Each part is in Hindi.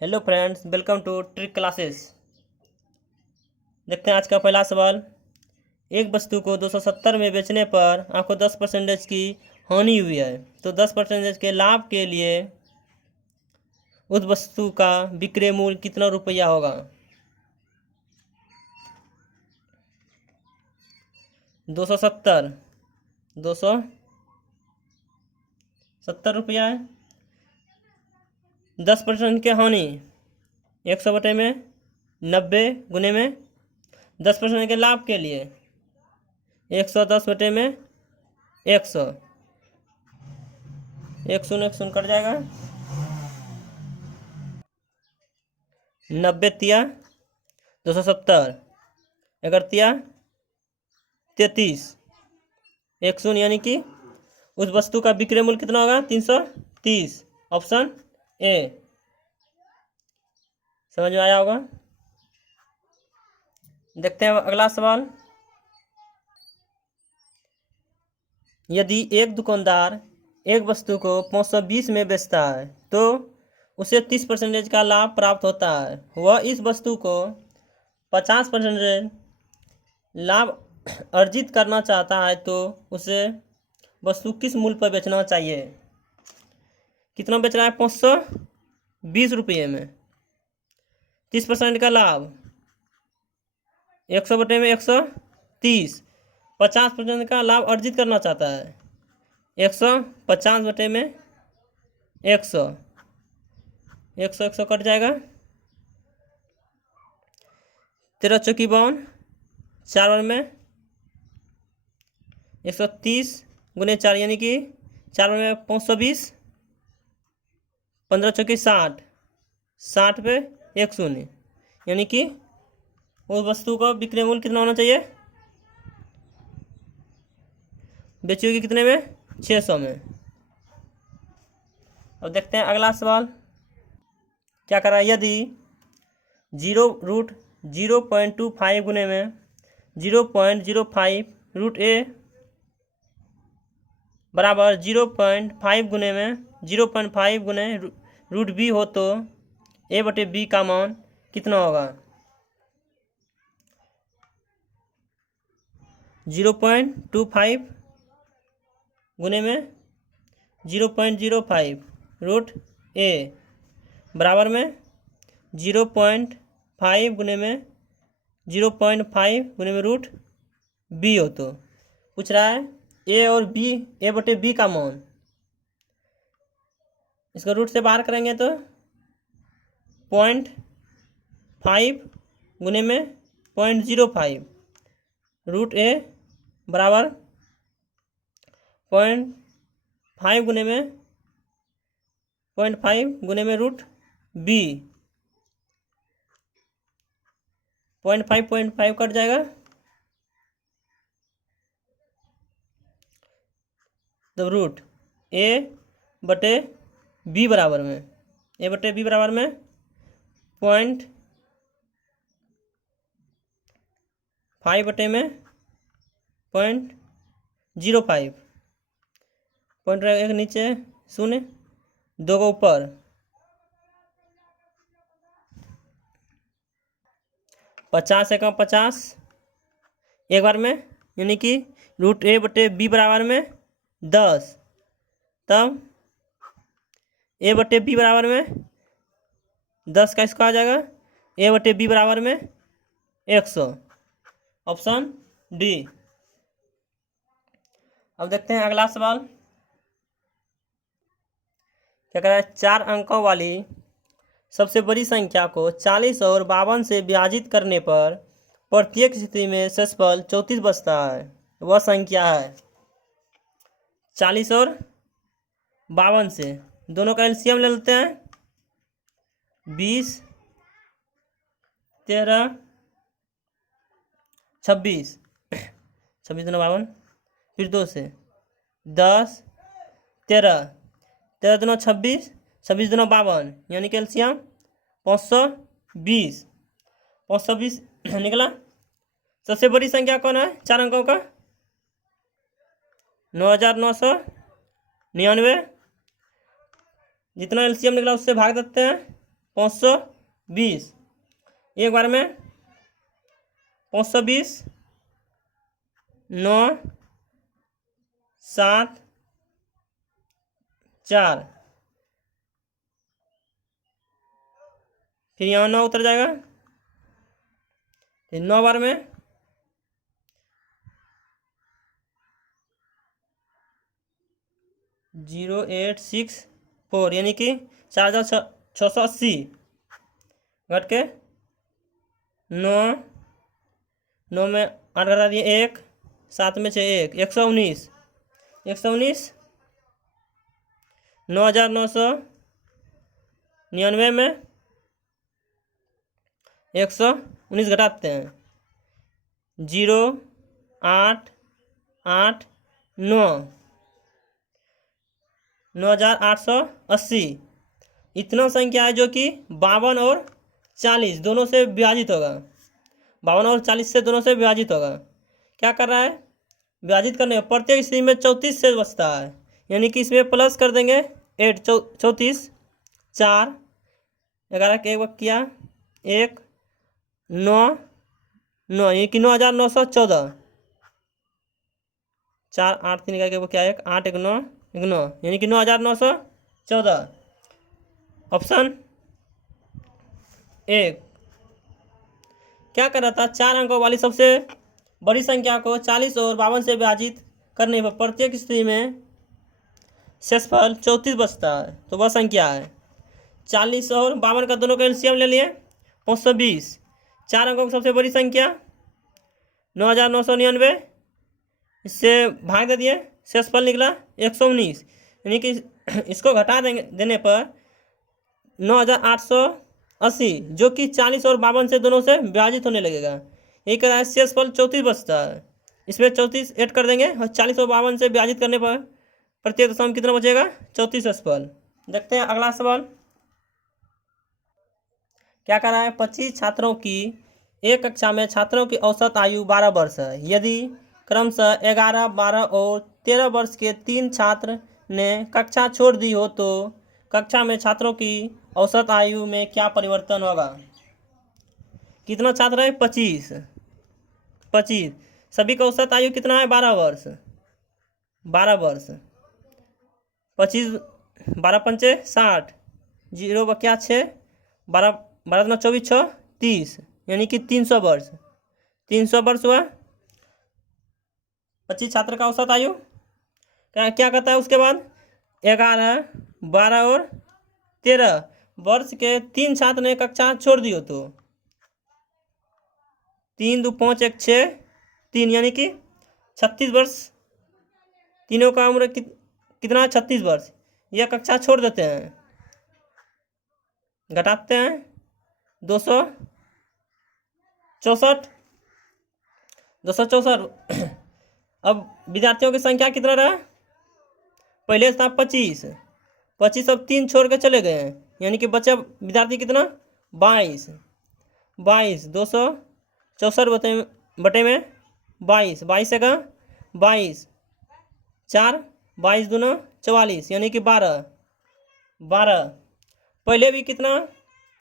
Hello friends, welcome to trick classes. देखते हैं आज का पहला सवाल। एक वस्तु को 270 में बेचने पर आपको 10% की हानि हुई है, तो 10% के लाभ के लिए उस वस्तु का विक्रय मूल्य कितना रुपया होगा? 270 रुपया है। 10% के हानि 100 बटे में 90 गुने में 10% के लाभ के लिए 110 बटे में 100। 1 कट जाएगा। 90 तिया 270, 11 तिया 33, 1 यानी कि उस वस्तु का विक्रय मूल्य कितना होगा? 330। Option A. समझ में आया होगा। देखते हैं अगला सवाल। यदि एक दुकानदार एक वस्तु को 520 में बेचता है तो उसे 30% का लाभ प्राप्त होता है। वह इस वस्तु को 50% लाभ अर्जित करना चाहता है, तो उसे वस्तु किस मूल्य पर बेचना चाहिए? कितना बेच रहा है? 520 रुपये में 30% का लाभ 100 बटे में 130। 50% का लाभ अर्जित करना चाहता है 150 बटे में 100। 100 कट जाएगा। 13 चौकी 52, 4 बार में 130 गुने 4 यानी कि 4 बार में 520। 15 चौकी 60, 60 पे 1 शून्य यानी कि उस वस्तु का विक्रय मूल्य कितना होना चाहिए? बेचियोगी कितने में? 600 में। अब देखते हैं अगला सवाल क्या कर रहा है। यदि 0√0.25 गुने में 0.05 रूट ए बराबर 0.5 गुने में 0.5 गुने रूट बी हो, तो ए बटे बी का मान कितना होगा? 0.25 गुने में 0.05 रूट ए बराबर में 0.5 गुने में 0.5 गुने में रूट बी हो, तो पूछ रहा है ए और बी, ए बटे बी का मान। इसको रूट से बाहर करेंगे तो 0.5 गुने में 0.05 रूट ए बराबर 0.5 गुने में 0.5 गुने में रूट बी। 0.5 कट जाएगा। तो रूट ए बटे बी बराबर में 0.5 बटे में 0.05। पॉइंट एक नीचे 0, 2 को ऊपर। 50 एकम 50 एक बार में यानी कि रूट ए बटे बी बराबर में 10। तब ए बटे बी बराबर में 10 का स्क्वायर आ जाएगा। ए बटे बी बराबर में 100। Option D. अब देखते हैं अगला सवाल क्या कह रहा है। 4 अंकों वाली सबसे बड़ी संख्या को 40 और 52 से विभाजित करने पर प्रत्येक स्थिति में शेषफल 34 बचता है। वह संख्या है 40 और 52 से। दोनों का एलसीएम ले लेते हैं। 20, 13, 26, 26 दूना 52, फिर 2 से 10, 13, 13 दूना 26, 26 दूना 52 यानी कि एलसीएम 520। 520 निकला। सबसे बड़ी संख्या कौन है 4 अंकों का? 9999। जितना एलसीएम निकला उससे भाग देते हैं 520 एक बार में 520 9 7 4 फिर यहाँ 9 उतर जाएगा, फिर 9 बार में 0864 यानी कि 4680 घट के 9 9 में 8 घटा दिए 1 7 में 6 1 119 9999 में 119 घटाते हैं 0 8 8 9 9880 इतना संख्या है जो कि 52 और 40 दोनों से विभाजित होगा। 52 और 40 से दोनों से विभाजित होगा। क्या कर रहा है? विभाजित करने प्रत्येक स्थिति में 34 से बचता है, यानी कि इसमें प्लस कर देंगे 8 34 4 11 के एक वक्त किया 1 9 9 यानी कि 9914 4 8 3 का क्या 1 8 1 9 1 9 यानी कि 9914 ऑप्शन एक। क्या कर रहा था? 4 अंकों वाली सबसे बड़ी संख्या को 40 और 52 से विभाजित करने पर प्रत्येक स्थिति में शेषफल 34 बचता है, तो वह संख्या है 40 और 52 का दोनों का एलसीएम ले लिए 520। 4 अंकों की सबसे बड़ी संख्या 9999, इससे भाग दे दिए, शेषफल निकला 119, यानी कि इसको घटा देने पर 9880 जो कि 40 और 52 से दोनों से विभाजित होने लगेगा। यही कह रहा है शेषफल 34 बचता है, इसमें 34 ऐड कर देंगे और 40 और 52 से विभाजित करने पर प्रत्येक दशमलव कितना बचेगा? 34 शेषफल। देखते हैं अगला सवाल क्या कर रहा है? 25 छात्रों की एक कक्षा में छात्रों की औसत आयु 12 वर्ष है। यदि क्रमशः 11, 12 और 13 वर्ष के 3 छात्र ने कक्षा छोड़ दी हो तो कक्षा में छात्रों की औसत आयु में क्या परिवर्तन होगा? कितना छात्र है? 25 25 सभी का औसत आयु कितना है? 12 वर्ष 12 वर्ष 25 12 पंचे 60 जीरो क्या 6 12 12 दूना 24 6 30 यानी कि 300 वर्ष 300 वर्ष हुआ 25 छात्र का औसत आयु। क्या कहता है उसके बाद? 11, 12 और 13 वर्ष के 3 छात्र ने कक्षा छोड़ दी हो तो 3 2 5 1 6 3 यानी कि 36 वर्ष। तीनों का उम्र कितना? 36 वर्ष। यह कक्षा छोड़ देते हैं, घटाते हैं 264 अब विद्यार्थियों की संख्या कितना रहा? पहले था 25 अब 3 छोड़ के चले गए हैं, यानी कि बचे विद्यार्थी कितना? 22 264 बटे में 22 22 का 22 4 22 दूना 44 यानी कि 12 पहले भी कितना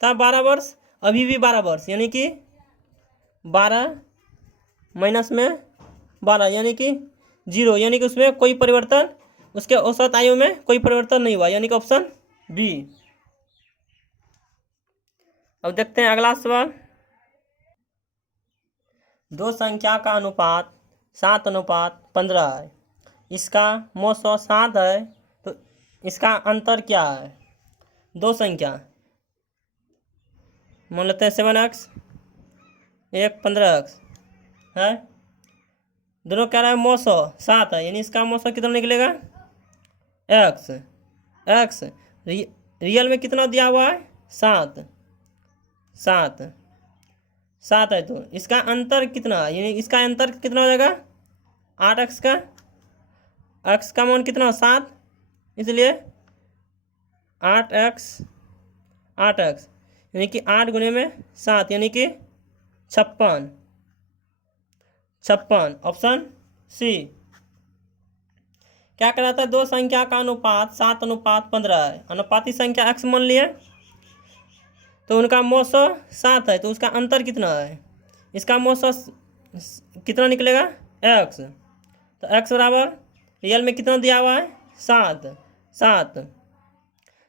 था? 12 वर्ष, अभी भी 12 वर्ष, यानी कि 12 माइनस में 12 यानी कि 0, यानी कि उसमें कोई परिवर्तन, उसके औसत आयु में कोई परिवर्तन नहीं हुआ, यानी कि ऑप्शन बी। अब देखते हैं अगला सवाल। दो संख्या का अनुपात 7:15 है, इसका मौसो 7 है, तो इसका अंतर क्या है? दो संख्या मान लेते हैं 7x एक 15x है, दोनों क्या रहा है? मौसो 7 है, यानी इसका मौसो कितना निकलेगा? x रियल में कितना दिया हुआ है? 7 है, तो इसका अंतर कितना, यानी इसका अंतर कितना हो जाएगा? 8x का x का मान कितना? 7, इसलिए 8x यानी कि 8 गुने में 7 यानी कि 56 ऑप्शन सी। क्या कराता है? दो संख्या का अनुपात 7:15 है, अनुपाती संख्या x मान लिए, तो उनका मौसौ 7 है, तो उसका अंतर कितना है? इसका मौसौ कितना निकलेगा? x। तो x बराबर रियल में कितना दिया हुआ है? 7।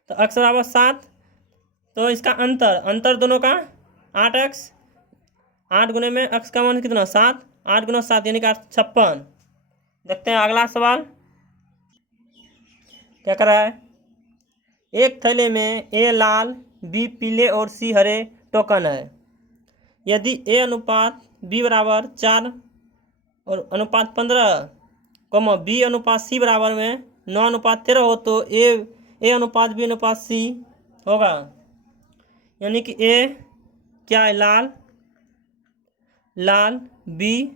तो x बराबर 7। तो इसका अंतर दोनों का 8x। 8 गुने में x का मान कितना? 7। 8 गुना 7 यानी कि 56। देखते हैं अगला सवाल क्या कर रहा है। एक थैले में A लाल, B पीले और C हरे टोकन है। यदि A अनुपात B बराबर 4 और अनुपात 15, B अनुपात C बराबर में 9 अनुपात 13 हो तो A अनुपात B अनुपात C होगा। यानी कि A क्या है? लाल, B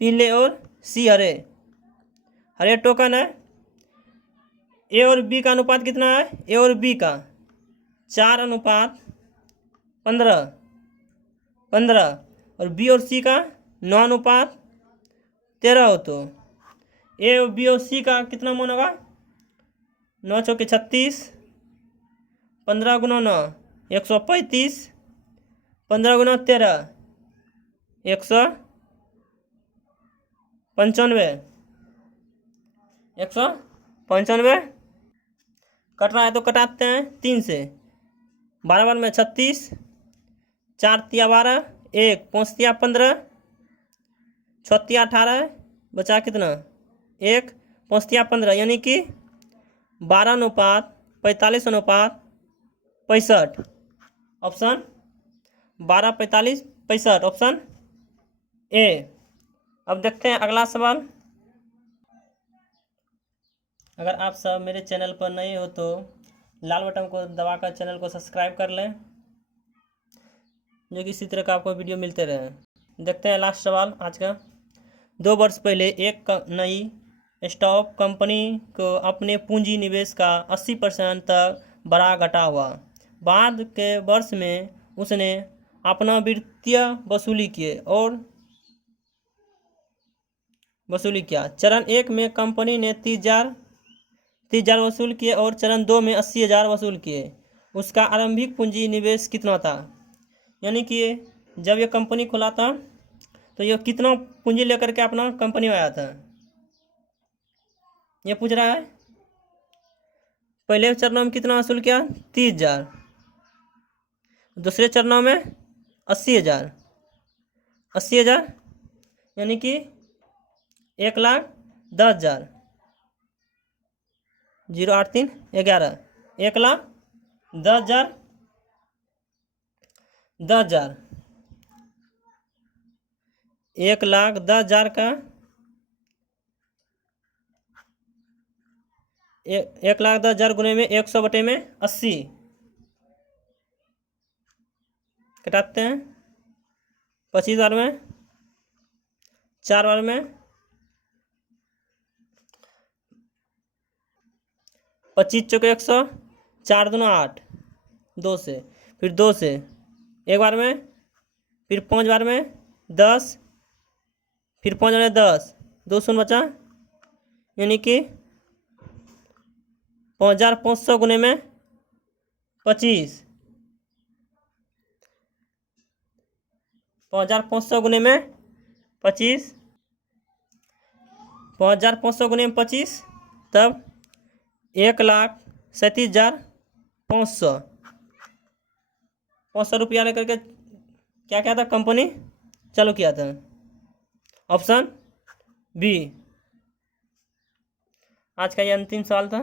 पीले और C हरे टोकन है। A और B का अनुपात कितना है? A और B का 4 अनुपात 15 और B और C का 9 अनुपात 13 हो तो A और B और C का कितना मान होगा? 9 चौके 36, 15 गुना 9 135, 15 गुना 13 195 कट रहा है तो कटाते हैं 3 से। 12 बार में 36, 4 तिया 12, 1 5 तिया 15, 6 तिया 18, बचा कितना? 1 5 तिया 15 यानी कि 12 अनुपात 45 अनुपात 65। Option 12 45 65 option A. अब देखते हैं अगला सवाल। अगर आप सब मेरे चैनल पर नए हो तो लाल बटन को दबाकर चैनल को सब्सक्राइब कर लें, जो कि इसी तरह का आपको वीडियो मिलते रहे। देखते हैं लास्ट सवाल आज का। 2 वर्ष पहले एक नई स्टॉक कंपनी को अपने पूंजी निवेश का 80% तक बढ़ा घटा हुआ। बाद के वर्ष में उसने अपना वित्तीय वसूली किया। चरण 1 में कंपनी ने 30,000 वसूल किए और चरण 2 में 80,000 वसूल किए। उसका आरंभिक पूंजी निवेश कितना था? यानी कि जब ये कंपनी खुला था तो ये कितना पूंजी लेकर के अपना कंपनी में आया था, ये पूछ रहा है। पहले चरणों में कितना वसूल किया? 30,000। दूसरे चरणों में 80,000 यानी कि 1,10,000। 0 8 3 11 1,10,000 1,10,000 का 1,10,000 गुने में 100 बटे में 80 कटाते हैं। 25 बार में 4 बार में 25 चौके 100, 4 दूना 8, 2 से, फिर 2 से 1 बार में, फिर 5 बार में 10, फिर 5 बार में 10, 2 शून्य बचा, यानी कि 5,500 गुने में 25, 5,500 गुने में 25, 5,500 गुने में 25, तब 1,37,500 रुपया लेकर के क्या था कंपनी चालू किया था। ऑप्शन बी आज का ये अंतिम सवाल था।